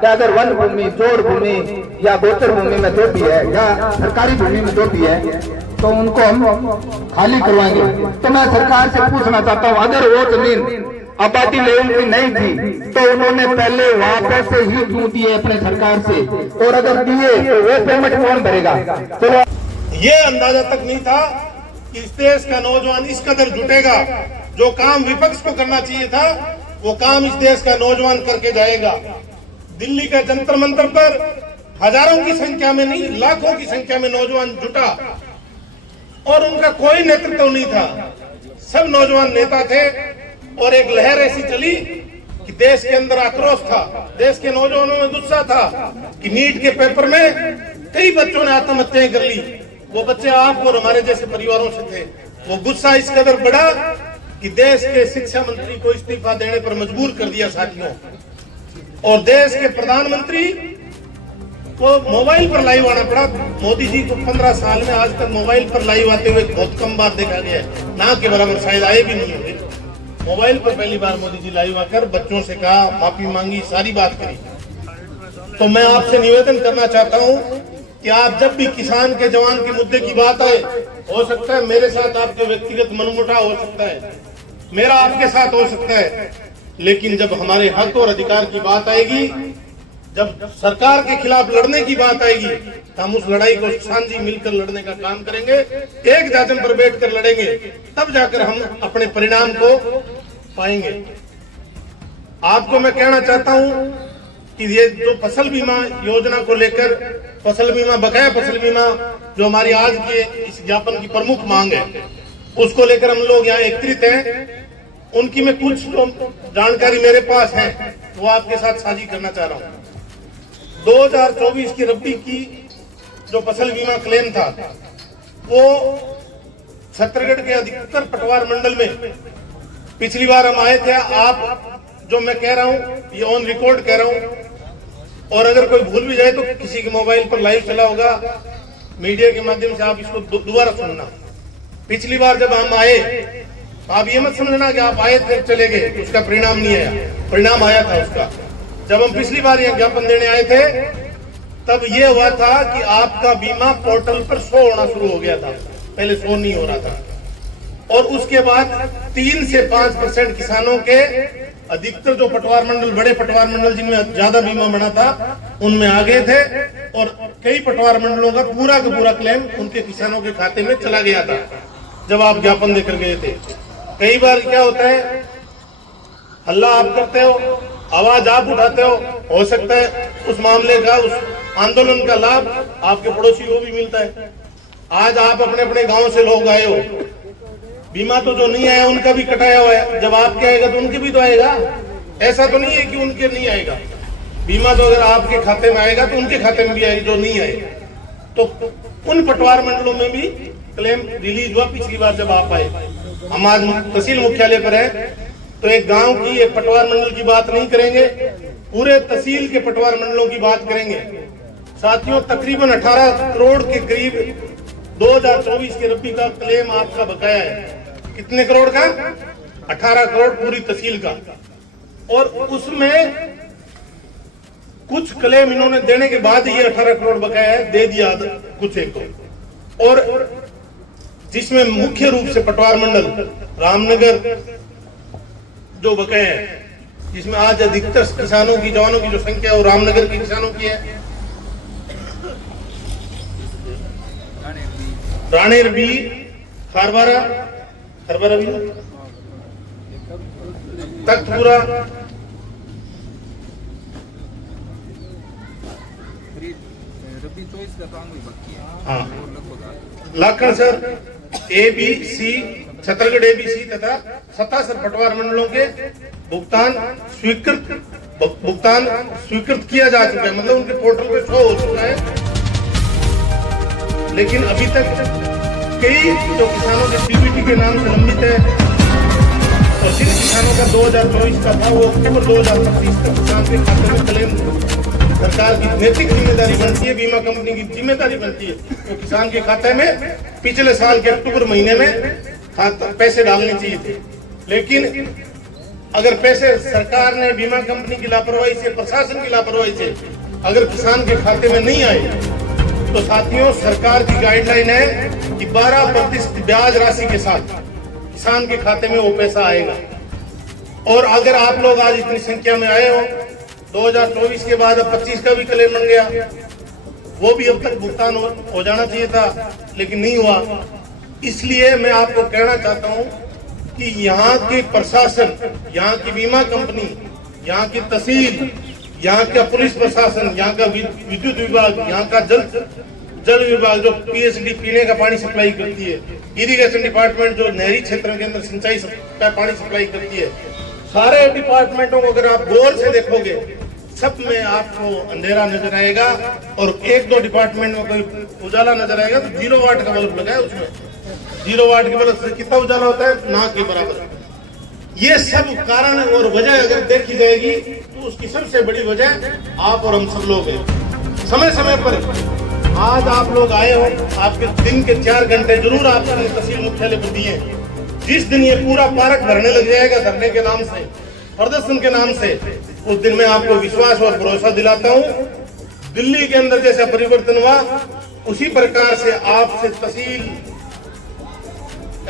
कि अगर वन भूमि, जोड़ भूमि या गोचर भूमि में जो भी है या सरकारी भूमि में जो भी है तो उनको हम खाली करवाएंगे। तो मैं सरकार से पूछना चाहता हूँ, अगर वो जमीन आबादी लेवल की नहीं थी तो उन्होंने पहले वहां पैसे ही क्यों दिए अपने सरकार से, और अगर दिए तो वो पेमेंट कौन भरेगा? चलो, ये अंदाजा तक नहीं था कि इस देश का नौजवान इस कदर जुटेगा। जो काम विपक्ष को करना चाहिए था वो काम इस देश का नौजवान करके जाएगा। दिल्ली का जंतर मंतर पर हजारों की संख्या में नहीं, लाखों की संख्या में नौजवान जुटा और उनका कोई नेतृत्व नहीं था। सब नौजवान नेता थे और एक लहर ऐसी चली कि देश के अंदर आक्रोश था, देश के नौजवानों में गुस्सा था कि नीट के पेपर में कई बच्चों ने आत्महत्याएं कर ली। वो बच्चे आप और हमारे जैसे परिवारों से थे। वो गुस्सा इस कदर बढ़ा कि देश के शिक्षा मंत्री को इस्तीफा देने पर मजबूर कर दिया साथियों, और देश के प्रधानमंत्री को मोबाइल पर लाइव आना पड़ा। मोदी जी को 15 साल में आज तक मोबाइल पर लाइव आते हुए बहुत कम बार देखा गया है, ना के बराबर शायद आए भी नहीं होंगे। मोबाइल पर पहली बार मोदी जी लाइव आकर बच्चों से कहा, माफी मांगी, सारी बात करी। तो मैं आपसे निवेदन करना चाहता हूं कि आप जब भी किसान के जवान के मुद्दे की बात आए, हो सकता है मेरे साथ आपके व्यक्तिगत मनमुटाव हो सकता है, मेरा आपके साथ हो सकता है, लेकिन जब हमारे हक और अधिकार की बात आएगी, जब सरकार के खिलाफ लड़ने की बात आएगी, तो हम उस लड़ाई को साझी मिलकर लड़ने का काम करेंगे, एक जाजम पर बैठकर लड़ेंगे, तब जाकर हम अपने परिणाम को पाएंगे। आपको मैं कहना चाहता हूं कि ये जो फसल बीमा योजना को लेकर, फसल बीमा, बकाया फसल बीमा जो हमारी आज के इस ज्ञापन की प्रमुख मांग है, उसको लेकर हम लोग यहाँ एकत्रित हैं। उनकी मैं कुछ जानकारी मेरे पास है वो आपके साथ साझी करना चाह रहा हूँ। 2024 की रबी की जो फसल बीमा क्लेम था वो छत्तीसगढ़ के अधिकतर पटवार मंडल में पिछली बार हम आए थे। आप जो मैं कह रहा हूँ ये ऑन रिकॉर्ड कह रहा हूँ, और अगर कोई भूल भी जाए तो किसी के मोबाइल पर लाइव चला होगा, मीडिया के माध्यम से आप इसको दोबारा सुनना। पिछली बार जब हम आए, आप ये मत समझना कि आप आए थे चले गए, उसका परिणाम नहीं आया, परिणाम आया था उसका। जब हम पिछली बार यह ज्ञापन देने आए थे तब ये हुआ था कि आपका बीमा पोर्टल पर शो होना शुरू हो गया था, पहले शो नहीं हो रहा था, और उसके बाद 3 से 5% किसानों के, अधिकतर जो पटवार मंडल, बड़े पटवार मंडल जिनमें ज्यादा बीमा बना था, उनमें आ गए थे, और कई पटवार मंडलों का पूरा क्लेम उनके किसानों के खाते में चला गया था जब आप ज्ञापन देकर गए थे। कई बार क्या होता है, हल्ला आप करते हो, आवाज आप उठाते हो सकता है उस मामले का, उस आंदोलन का लाभ आपके पड़ोसी को भी मिलता है। आज आप अपने अपने गांव से लोग आए हो, बीमा तो जो नहीं आया उनका भी कटाया हुआ है, जब आपके आएगा तो उनके भी तो आएगा। ऐसा तो नहीं है कि उनके नहीं आएगा, बीमा तो अगर आपके खाते में आएगा तो उनके खाते में भी आएगा, जो नहीं आएगा। तो उन पटवार मंडलों में भी क्लेम रिलीज हुआ पिछली बार जब आप आए। हम आज तहसील मुख्यालय पर है तो एक गांव की, एक पटवार मंडल की बात नहीं करेंगे, पूरे तहसील के पटवार मंडलों की बात करेंगे। साथियों, तकरीबन 18 करोड़ के करीब 2024 के रबी का क्लेम आपका बकाया है। कितने करोड़ का? 18 करोड़ पूरी तहसील का। और उसमें कुछ क्लेम इन्होंने देने के बाद ये 18 करोड़ बकाया है, दे दिया कुछ एक को, और जिसमें मुख्य रूप से पटवार मंडल रामनगर जो बकाया है, जिसमें आज अधिकतर किसानों की, जवानों की जो संख्या है वो रामनगर के किसानों की है। राणेर भी, खारबारा भी, तख्तपुरा, हाँ, लाखनसर, ABC, छत्तीसगढ़ ABC तथा 77 पटवार मंडलों के भुगतान स्वीकृत किया जा चुका है, मतलब उनके पोर्टल पे शो हो चुका है। लेकिन अभी तक कई जो किसानों के CBT के नाम से लंबित है, और जिन किसानों का 2024 का था वो अक्टूबर 2025 तक किसान के खाते में क्लेम, सरकार की नैतिक जिम्मेदारी बनती है, बीमा कंपनी की जिम्मेदारी बनती है, तो किसान के खाते में पिछले साल के अक्टूबर महीने में पैसे डालने चाहिए थे। लेकिन अगर पैसे सरकार ने बीमा कंपनी की लापरवाही से, प्रशासन की लापरवाही से अगर किसान के खाते में नहीं आए, तो साथियों सरकार की गाइडलाइन है कि 12% ब्याज राशि के साथ किसान के खाते में वो पैसा आएगा। और अगर आप लोग आज इतनी संख्या में आए हो, 2024 के बाद अब 25 का भी क्लेम बन गया, वो भी अब तक भुगतान हो जाना चाहिए था, लेकिन नहीं हुआ। इसलिए मैं आपको कहना चाहता हूं कि यहाँ के प्रशासन, यहाँ की बीमा कंपनी, यहाँ की तहसील, यहाँ का पुलिस प्रशासन, यहाँ का विद्युत विभाग, यहाँ का जल विभाग जो पीएचडी पीने का पानी सप्लाई करती है, इरिगेशन डिपार्टमेंट जो नहरी क्षेत्रों के अंदर सिंचाई का पानी सप्लाई करती है, सारे डिपार्टमेंटों को अगर आप गौर से देखोगे, सब में आपको अंधेरा नजर आएगा। और एक दो डिपार्टमेंट में कोई उजाला नजर आएगा तो 0 वाट का बल्ब लगा है उसमें, 0 वाट के बल्ब से कितना उजाला होता है, ना के बराबर। ये सब कारण और वजह अगर देखी जाएगी तो उसकी सबसे बड़ी वजह आप और हम सब लोग हैं। समय समय पर आज आप लोग आए हो, आपके दिन के 4 घंटे जरूर आपने तहसील मुख्यालय पर दिए। जिस दिन ये पूरा पार्क भरने लग जाएगा धरने के नाम से, प्रदर्शन के नाम से, उस दिन मैं आपको विश्वास और भरोसा दिलाता हूँ, दिल्ली के अंदर जैसा परिवर्तन हुआ उसी प्रकार से आपसे तहसील,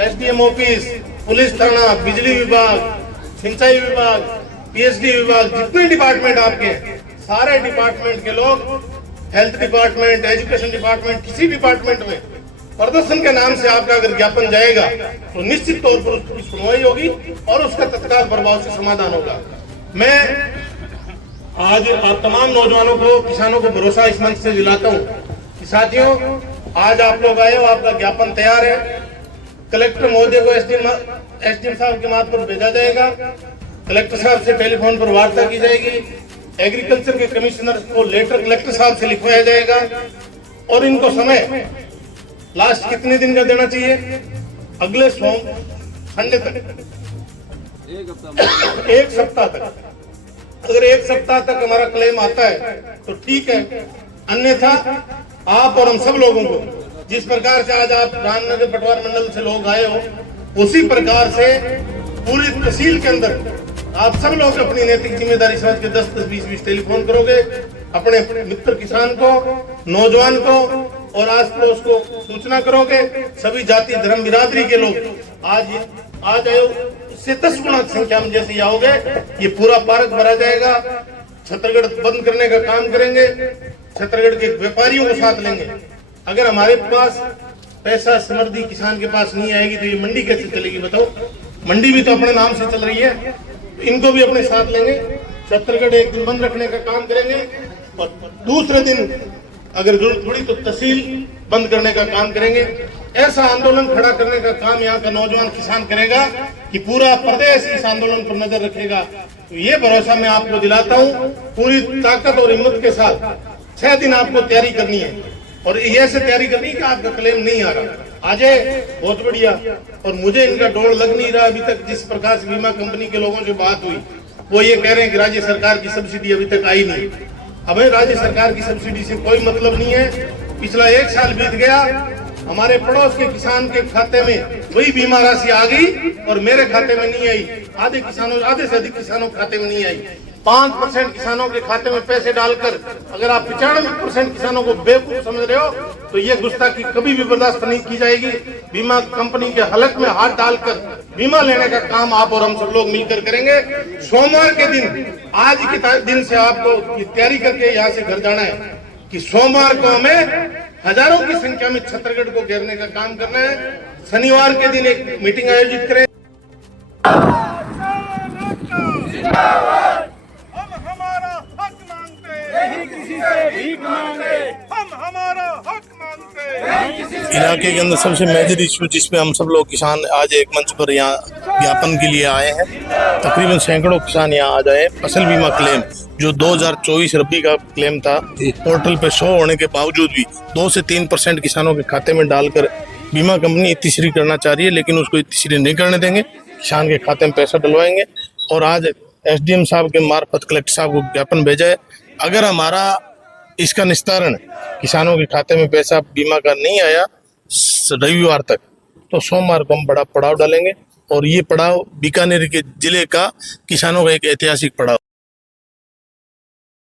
एसडीएम ऑफिस, पुलिस थाना, बिजली विभाग, सिंचाई विभाग, पीएचडी विभाग, जितने डिपार्टमेंट आपके, सारे डिपार्टमेंट के लोग, हेल्थ डिपार्टमेंट, एजुकेशन डिपार्टमेंट, किसी डिपार्टमेंट में प्रदर्शन के नाम से आपका अगर ज्ञापन जाएगा तो निश्चित तौर पर उसकी सुनवाई होगी और उसका तत्काल प्रभाव से समाधान होगा। मैं आज आप तमाम नौजवानों को, किसानों को भरोसा इस मंच से दिलाता हूँ कि साथियों, आज आप लोग आए हो, आपका ज्ञापन तैयार है, कलेक्टर महोदय को एसडीएम साहब के मार्फत भेजा जाएगा, कलेक्टर साहब से टेलीफोन पर वार्ता की जाएगी, एग्रीकल्चर के कमिश्नर को लेटर कलेक्टर साहब से लिखवाया जाएगा और इनको समय लास्ट कितने दिन का देना चाहिए, अगले संडे तक, 1 सप्ताह तक। अगर 1 सप्ताह तक हमारा क्लेम आता है तो ठीक है, अन्यथा आप और हम सब लोगों को जिस प्रकार से आज आप रामनगर पटवार मंडल से लोग आए हो, उसी प्रकार से पूरी तहसील के अंदर आप सब लोग अपनी नैतिक जिम्मेदारी समझ के 10-10, 20-20 टेलीफोन करोगे, अपने मित्र किसान को, नौजवान को और आस पड़ोस को सूचना करोगे। सभी जाति धर्म बिरादरी के लोग आज आए, इससे 10 गुना संख्या में जैसे आओगे, ये पूरा पार्क भरा जाएगा। छत्तरगढ़ बंद करने का काम करेंगे, छत्तरगढ़ के व्यापारियों को साथ लेंगे। अगर हमारे पास पैसा समृद्धि किसान के पास नहीं आएगी तो ये मंडी कैसे चलेगी बताओ? मंडी भी तो अपने नाम से चल रही है, इनको भी अपने साथ लेंगे। छत्तरगढ़ एक दिन बंद रखने का काम करेंगे और दूसरे दिन अगर जरूरत पड़ी तो तहसील बंद करने का काम करेंगे। ऐसा आंदोलन खड़ा करने का काम यहाँ का नौजवान किसान करेगा कि पूरा प्रदेश इस आंदोलन पर नजर रखेगा। तो ये भरोसा मैं आपको दिलाता हूँ, पूरी ताकत और हिम्मत के साथ 6 दिन आपको तैयारी करनी है और ऐसे तैयारी करनी है कि आपका क्लेम नहीं आ रहा आ जाए, बहुत बढ़िया। और मुझे इनका डोर लग नहीं रहा अभी तक। जिस प्रकार से बीमा कंपनी के लोगों से बात हुई, वो ये कह रहे हैं कि राज्य सरकार की सब्सिडी अभी तक आई नहीं। हमें राज्य सरकार की सब्सिडी से कोई मतलब नहीं है। पिछला 1 साल बीत गया, हमारे पड़ोस के किसान के खाते में वही बीमा राशि आ गई और मेरे खाते में नहीं आई। आधे से अधिक किसानों के खाते में नहीं आई। 5% किसानों के खाते में पैसे डालकर अगर आप 95% किसानों को बेवकूफ समझ रहे हो तो ये गुस्ताखी कभी भी बर्दाश्त नहीं की जाएगी। बीमा कंपनी के हलक में हाथ डालकर बीमा लेने का काम आप और हम सब लोग मिलकर करेंगे। सोमवार के दिन, आज के दिन से आपको तैयारी करके यहाँ से घर जाना है कि सोमवार को हमें हजारों की संख्या में छत्तरगढ़ को घेरने का काम करना है। शनिवार के दिन एक मीटिंग आयोजित करें। हम हमारा हक मांगते हैं, किसी से भीख मांगे, हम हमारा हक मांगते हैं। इलाके के अंदर सबसे मेजर इशू जिसपे हम सब लोग किसान आज एक मंच पर यहाँ ज्ञापन के लिए आए हैं, तकरीबन सैकड़ों किसान यहाँ आ जाए। फसल बीमा क्लेम जो 2024 रबी का क्लेम था, पोर्टल पे शो होने के बावजूद भी 2 से 3% किसानों के खाते में डालकर बीमा कंपनी इत्तीसरी करना चाह रही है, लेकिन उसको इत्तीसरी नहीं करने देंगे। किसान के खाते में पैसा डलवाएंगे और आज एसडीएम साहब के मार्फत कलेक्टर साहब को ज्ञापन भेजा है। अगर हमारा इसका निस्तारण किसानों के खाते में पैसा बीमा का नहीं आया रविवार तक, तो सोमवार को हम बड़ा पड़ाव डालेंगे और ये पड़ाव बीकानेर के जिले का किसानों का एक ऐतिहासिक पड़ाव।